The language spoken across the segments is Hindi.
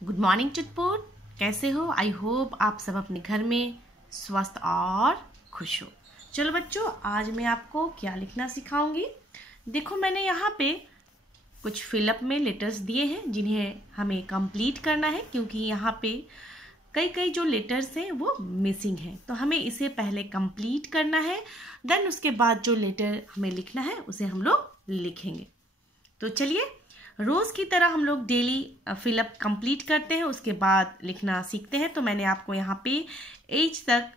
गुड मॉर्निंग चुटपुट, कैसे हो? आई होप आप सब अपने घर में स्वस्थ और खुश हो। चलो बच्चों, आज मैं आपको क्या लिखना सिखाऊंगी। देखो, मैंने यहाँ पे कुछ फिलअप में लेटर्स दिए हैं जिन्हें हमें कंप्लीट करना है, क्योंकि यहाँ पे कई जो लेटर्स हैं वो मिसिंग हैं। तो हमें इसे पहले कंप्लीट करना है, देन उसके बाद जो लेटर हमें लिखना है उसे हम लोग लिखेंगे। तो चलिए, रोज़ की तरह हम लोग डेली फिलअप कंप्लीट करते हैं, उसके बाद लिखना सीखते हैं। तो मैंने आपको यहाँ पे एज तक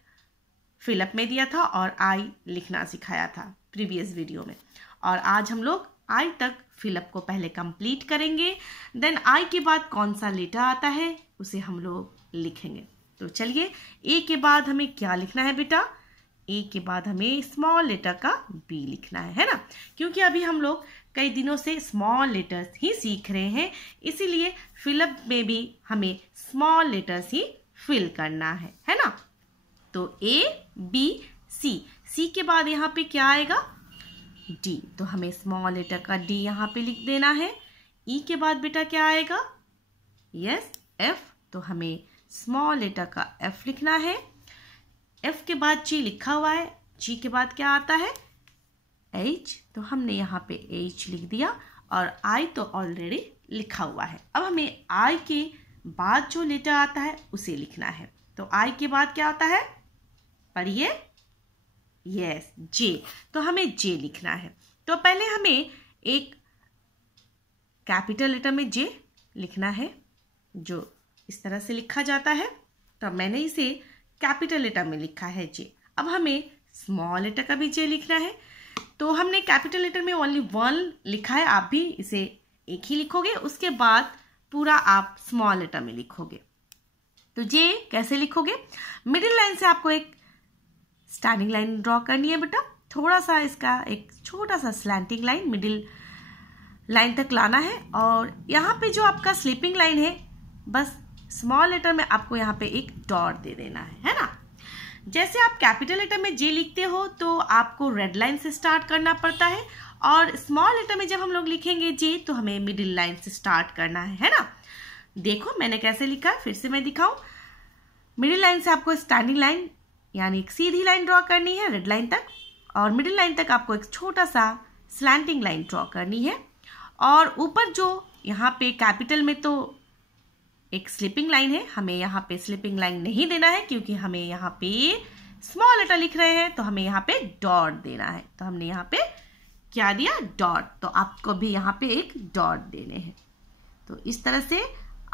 फिलअप में दिया था और आई लिखना सिखाया था प्रीवियस वीडियो में, और आज हम लोग आई तक फिलअप को पहले कंप्लीट करेंगे, देन आई के बाद कौन सा लेटर आता है उसे हम लोग लिखेंगे। तो चलिए, ए के बाद हमें क्या लिखना है बेटा? ए के बाद हमें स्मॉल लेटर का बी लिखना है ना, क्योंकि अभी हम लोग कई दिनों से स्मॉल लेटर्स ही सीख रहे हैं, इसीलिए फिलअप में भी हमें स्मॉल लेटर्स ही फिल करना है ना। तो ए बी सी, सी के बाद यहाँ पे क्या आएगा? डी, तो हमें स्मॉल लेटर का डी यहाँ पे लिख देना है। ई के बाद बेटा क्या आएगा? यस, एफ, तो हमें स्मॉल लेटर का एफ लिखना है। एफ के बाद जी लिखा हुआ है, जी के बाद क्या आता है? एच, तो हमने यहाँ पे एच लिख दिया, और आई तो ऑलरेडी लिखा हुआ है। अब हमें आई के बाद जो लेटर आता है उसे लिखना है। तो आई के बाद क्या आता है? पढ़िए। यस, जे, तो हमें जे लिखना है। तो पहले हमें एक कैपिटल लेटर में जे लिखना है, जो इस तरह से लिखा जाता है। तो मैंने इसे कैपिटल लेटर में लिखा है जे। अब हमें स्मॉल लेटर का भी जे लिखना है। तो हमने कैपिटल लेटर में ओनली वन लिखा है, आप भी इसे एक ही लिखोगे, उसके बाद पूरा आप स्मॉल लेटर में लिखोगे। तो जे कैसे लिखोगे? मिडिल लाइन से आपको एक स्टैंडिंग लाइन ड्रॉ करनी है बेटा, थोड़ा सा इसका एक छोटा सा स्लैंटिंग लाइन मिडिल लाइन तक लाना है, और यहाँ पे जो आपका स्लीपिंग लाइन है, बस स्मॉल लेटर में आपको यहाँ पे एक डॉट दे देना है ना। जैसे आप कैपिटल लेटर में जे लिखते हो तो आपको रेड लाइन से स्टार्ट करना पड़ता है, और स्मॉल लेटर में जब हम लोग लिखेंगे जे तो हमें मिडिल लाइन से स्टार्ट करना है ना। देखो मैंने कैसे लिखा है, फिर से मैं दिखाऊं। मिडिल लाइन से आपको स्टैंडिंग लाइन यानी एक सीधी लाइन ड्रॉ करनी है रेड लाइन तक, और मिडिल लाइन तक आपको एक छोटा सा स्लैंटिंग लाइन ड्रॉ करनी है, और ऊपर जो यहाँ पे कैपिटल में तो एक स्लिपिंग लाइन है, हमें यहाँ पे स्लिपिंग लाइन नहीं देना है, क्योंकि हमें यहाँ पे स्मॉल लेटर लिख रहे हैं, तो हमें यहाँ पे डॉट देना है। तो हमने यहाँ पे क्या दिया? डॉट। तो आपको भी यहाँ पे एक डॉट देने हैं। तो इस तरह से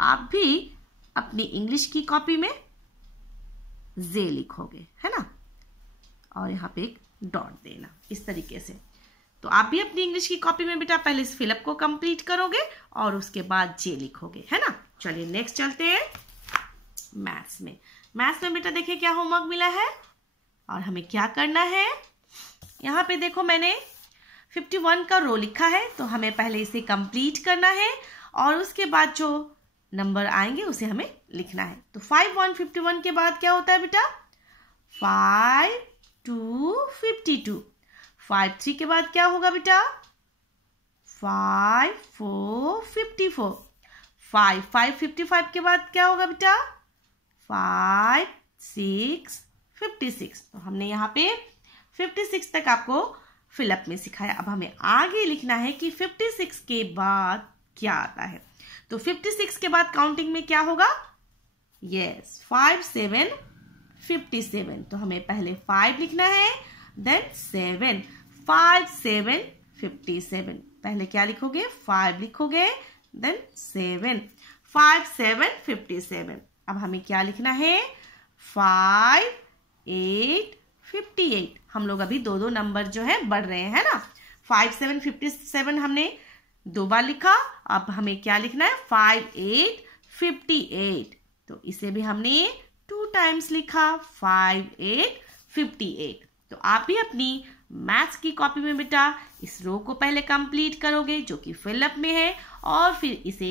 आप भी अपनी इंग्लिश की कॉपी में जे लिखोगे, है ना, और यहाँ पे एक डॉट देना इस तरीके से। तो आप भी अपनी इंग्लिश की कॉपी में बेटा पहले इस फिलअप को कंप्लीट करोगे और उसके बाद जे लिखोगे, है ना। चलिए नेक्स्ट चलते हैं मैथ्स में। मैथ्स में बेटा देखिए क्या होमवर्क मिला है और हमें क्या करना है। यहाँ पे देखो मैंने 51 का रो लिखा है, तो हमें पहले इसे कंप्लीट करना है और उसके बाद जो नंबर आएंगे उसे हमें लिखना है। तो 51 के बाद क्या होता है बेटा? 5 2 52। 53 के बाद क्या होगा बेटा? 5 4 54। 5 55 के बाद क्या होगा बेटा? 5 6 56। तो हमने यहाँ पे 56 तक आपको फिलअप में सिखाया। अब हमें आगे लिखना है कि 56 के बाद क्या आता है। तो 56 के बाद काउंटिंग में क्या होगा? यस, 5 7 57। तो हमें पहले 5 लिखना है, देन 7। 5 7 57। पहले क्या लिखोगे? 5 लिखोगे, देन 7। 5 7 57। अब हमें क्या लिखना है? 5 8 58। हम लोग अभी दो नंबर जो है बढ़ रहे हैं ना। 5 7 57 हमने 2 बार लिखा। अब हमें क्या लिखना है? 5 8 58। तो इसे भी हमने 2 टाइम्स लिखा, 5 8 58। तो आप भी अपनी मैथ्स की कॉपी में बेटा इस रो को पहले कंप्लीट करोगे जो कि फिलअप में है, और फिर इसे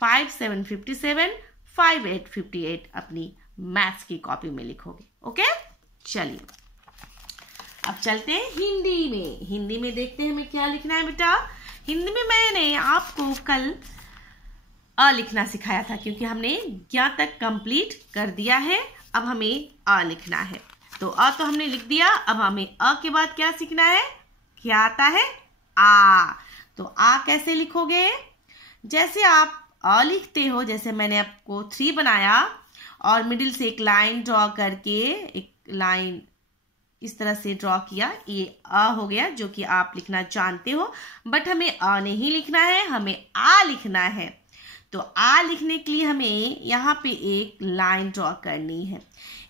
5 7 57 5 8 58 अपनी मैथ्स की कॉपी में लिखोगे। ओके, चलिए अब चलते हैं हिंदी में। हिंदी में देखते हैं हमें क्या लिखना है बेटा। हिंदी में मैंने आपको कल अ लिखना सिखाया था, क्योंकि हमने ज्ञ तक कंप्लीट कर दिया है। अब हमें अ लिखना है। तो अ तो हमने लिख दिया। अब हमें अ के बाद क्या सीखना है? क्या आता है? आ। तो आ कैसे लिखोगे? जैसे आप अ लिखते हो, जैसे मैंने आपको 3 बनाया और मिडिल से एक लाइन ड्रॉ करके, एक लाइन इस तरह से ड्रॉ किया, ये अ हो गया, जो कि आप लिखना जानते हो। बट हमें अ नहीं लिखना है, हमें आ लिखना है। तो आ लिखने के लिए हमें यहाँ पे एक लाइन ड्रॉ करनी है।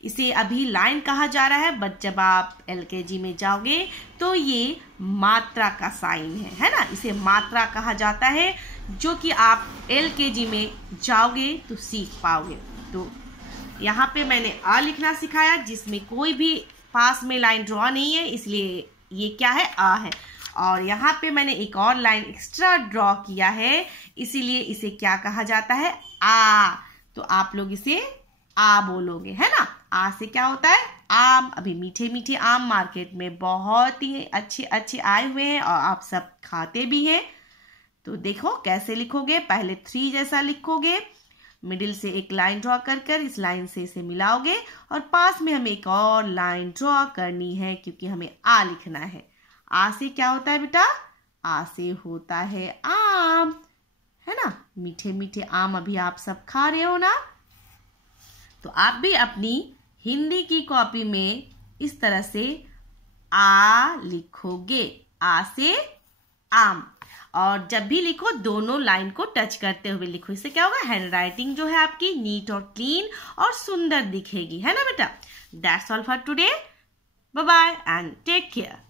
इसे अभी लाइन कहा जा रहा है, बट जब आप LKG में जाओगे तो ये मात्रा का साइन है ना। इसे मात्रा कहा जाता है, जो कि आप LKG में जाओगे तो सीख पाओगे। तो यहाँ पे मैंने आ लिखना सिखाया, जिसमें कोई भी पास में लाइन ड्रॉ नहीं है, इसलिए ये क्या है? आ है। और यहाँ पे मैंने एक और लाइन एक्स्ट्रा ड्रॉ किया है, इसीलिए इसे क्या कहा जाता है? आ। तो आप लोग इसे आ बोलोगे, है ना। आ से क्या होता है? आम। अभी मीठे मीठे आम मार्केट में बहुत ही अच्छे अच्छे आए हुए हैं और आप सब खाते भी हैं। तो देखो कैसे लिखोगे। पहले 3 जैसा लिखोगे, मिडिल से एक लाइन ड्रॉ कर इस लाइन से इसे मिलाओगे और पास में हमें एक और लाइन ड्रॉ करनी है, क्योंकि हमें आ लिखना है। आ से क्या होता है बेटा? आ से होता है आम, है ना। मीठे मीठे आम अभी आप सब खा रहे हो ना। तो आप भी अपनी हिंदी की कॉपी में इस तरह से आ लिखोगे, आ से आम। और जब भी लिखो दोनों लाइन को टच करते हुए लिखो। इससे क्या होगा? हैंड राइटिंग जो है आपकी नीट और क्लीन और सुंदर दिखेगी, है ना बेटा। That's all for today. Bye bye and take care.